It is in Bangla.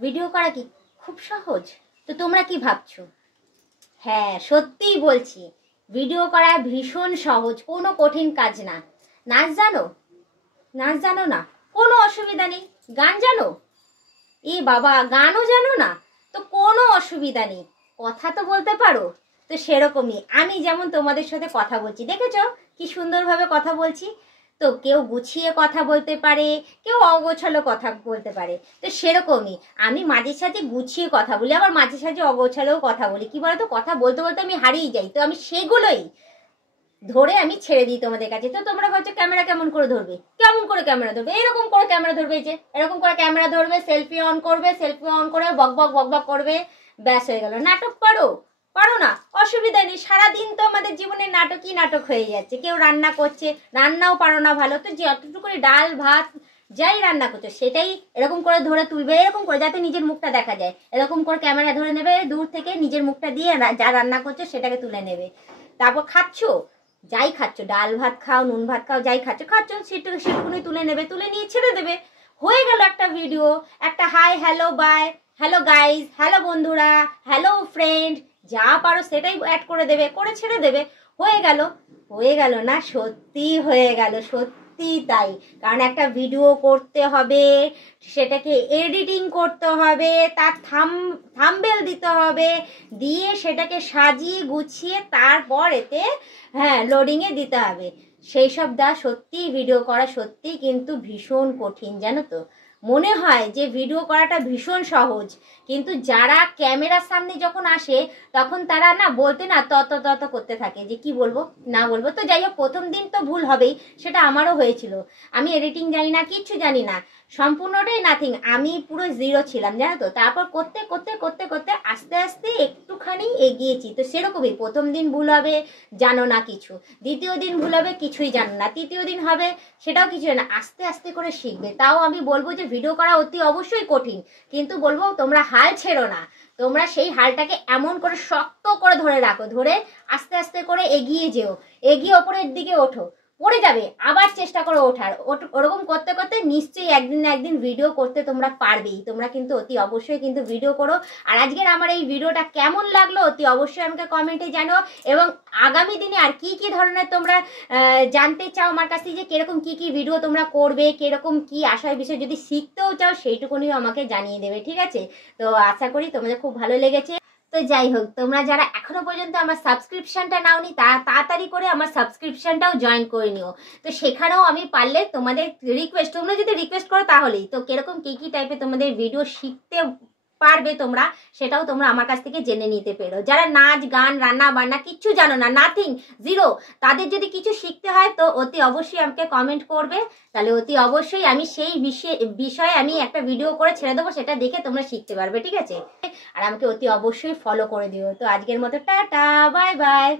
ভিডিও করা কি খুব সহজ? তো তোমরা কি ভাবছো? হ্যাঁ, সত্যিই বলছি, ভিডিও করা ভীষণ সহজ, কোনো কঠিন কাজ না। নাচ জানো? নাচ জানো না, কোনো অসুবিধা নেই। গান জানো? বাবা, গানও জানো না? তো কোনো অসুবিধা নেই। কথা তো বলতে পারো? তো সেরকমই আমি যেমন তোমাদের সাথে কথা বলছি, দেখেছো কি সুন্দরভাবে কথা বলছি। তো কেউ গুছিয়ে কথা বলতে পারে, কেউ অগোছালো কথা বলতে পারে। তো সেরকমই আমি মাঝে সাঝে গুছিয়ে কথা বলি, আবার মাঝে সাঝে অগোছালোও কথা বলি। কি বলতো, কথা বলতে বলতে আমি হারিয়ে যাই, তো আমি সেগুলোই ধরে আমি ছেড়ে দিই তোমাদের কাছে। তো তোমরা ভাবছো ক্যামেরা কেমন করে ধরবে? কেমন করে ক্যামেরা ধরবে? এরকম করে ক্যামেরা ধরবে, যে এরকম করে ক্যামেরা ধরবে, সেলফি অন করবে, সেলফি অন করে বক বক বক বক করবে, ব্যাস হয়ে গেল। নাটক পারো? পারো না, অসুবিধা নেই। সারাদিন তো আমাদের জীবনে নাটকই নাটক হয়ে যাচ্ছে। কেউ রান্না করছে, রান্নাও পারো না ভালো, তো যতটুকু ডাল ভাত যাই রান্না করছো সেটাই এরকম করে ধরে তুলবে, এরকম করে যাতে নিজের মুখটা দেখা যায়। এরকম করে ক্যামেরা ধরে নেবে, দূর থেকে নিজের মুখটা দিয়ে যা রান্না করছো সেটাকে তুলে নেবে। তারপর খাচ্ছো, যাই খাচ্ছ, ডাল ভাত খাও, নুন ভাত খাও, যাই খাচ্ছ সেটুকুনি তুলে নেবে, তুলে নিয়ে ছেড়ে দেবে। হয়ে গেল একটা ভিডিও। একটা hi, hello, bye, hello guys, hello বন্ধুরা, হ্যালো ফ্রেন্ড, যা পারো সেটাই অ্যাড করে দেবে, করে ছেড়ে দেবে। হয়ে গেল। হয়ে গেল না? সত্যি হয়ে গেল, সত্যি তাই। কারণ একটা ভিডিও করতে হবে, সেটাকে এডিটিং করতে হবে, তার থাম্বনেল দিতে হবে, দিয়ে সেটাকে সাজিয়ে গুছিয়ে তারপর এতে লোডিংয়ে দিতে হবে। সেই সব সত্যি ভিডিও করা সত্যি কিন্তু ভীষণ কঠিন, জানো তো। মনে হয় যে ভিডিও করাটা ভীষণ সহজ, কিন্তু যারা ক্যামেরার সামনে যখন আসে তখন তারা না বলতে না তত করতে থাকে, যে কি বলবো না বলবো। তো যাই হোক, প্রথম দিন তো ভুল হবেই, সেটা আমারও হয়েছিল। আমি এডিটিং জানি না, কিচ্ছু জানি না, সম্পূর্ণটাই নাথিং। আমি পুরো জিরো ছিলাম, জানো তো। তারপর করতে করতে করতে করতে আস্তে আস্তে একটুখানি এগিয়েছি। তো সেরকমই প্রথম দিন ভুল হবে, জানো না কিছু। দ্বিতীয় দিন ভুল হবে, কিছুই জানো না। তৃতীয় দিন হবে, সেটাও কিছু না। আস্তে আস্তে করে শিখবে। তাও আমি বলবো যে ভিডিও করা অতি অবশ্যই কঠিন, কিন্তু বলবো তোমরা হাল ছেড়ো না। তোমরা সেই হালটাকে এমন করে শক্ত করে ধরে রাখো, ধরে আস্তে আস্তে করে এগিয়ে যেও, এগিয়ে ওপরের দিকে ওঠো। পড়ে যাবে, আবার চেষ্টা করো ওঠার। ওরকম করতে করতে নিশ্চয়ই একদিন না একদিন ভিডিও করতে তোমরা পারবেই। তোমরা কিন্তু অতি অবশ্যই কিন্তু ভিডিও করো। আর আজকের আমার এই ভিডিওটা কেমন লাগলো অতি অবশ্যই আমাকে কমেন্টে জানো। এবং আগামী দিনে আর কি কি ধরনের তোমরা জানতে চাও আমার কাছে, যে কিরকম কি কি ভিডিও তোমরা করবে, কিরকম কি আশার বিষয় যদি শিখতেও চাও, সেইটুকুনিও আমাকে জানিয়ে দেবে, ঠিক আছে? তো আশা করি তোমাদের খুব ভালো লেগেছে। তো যাই হোক, তোমরা যারা এখনো পর্যন্ত আমার সাবস্ক্রিপশনটা নাওনি, তাড়াতাড়ি করে আমার সাবস্ক্রিপশনটাও জয়েন করে নিও। তো সেখানেও আমি পারলে তোমাদের রিকোয়েস্ট, তোমরা যদি রিকোয়েস্ট করো তাহলেই তো কিরকম কি কি টাইপের তোমাদের ভিডিও শিখতে পারবে তোমরা, সেটাও তোমরা আমার কাছ থেকে জেনে নিতে পারো। যারা নাচ গান রান্না বান্না কিচ্ছু জানো না, নাথিং, জিরো, তাদের যদি কিছু শিখতে হয় তো অতি অবশ্যই আমাকে কমেন্ট করবে। তাহলে অতি অবশ্যই আমি সেই বিষয়ে আমি একটা ভিডিও করে ছেড়ে দেবো, সেটা দেখে তোমরা শিখতে পারবে, ঠিক আছে? আর আমাকে অতি অবশ্যই ফলো করে দিও। তো আজকের মতো টাটা, বাই বাই।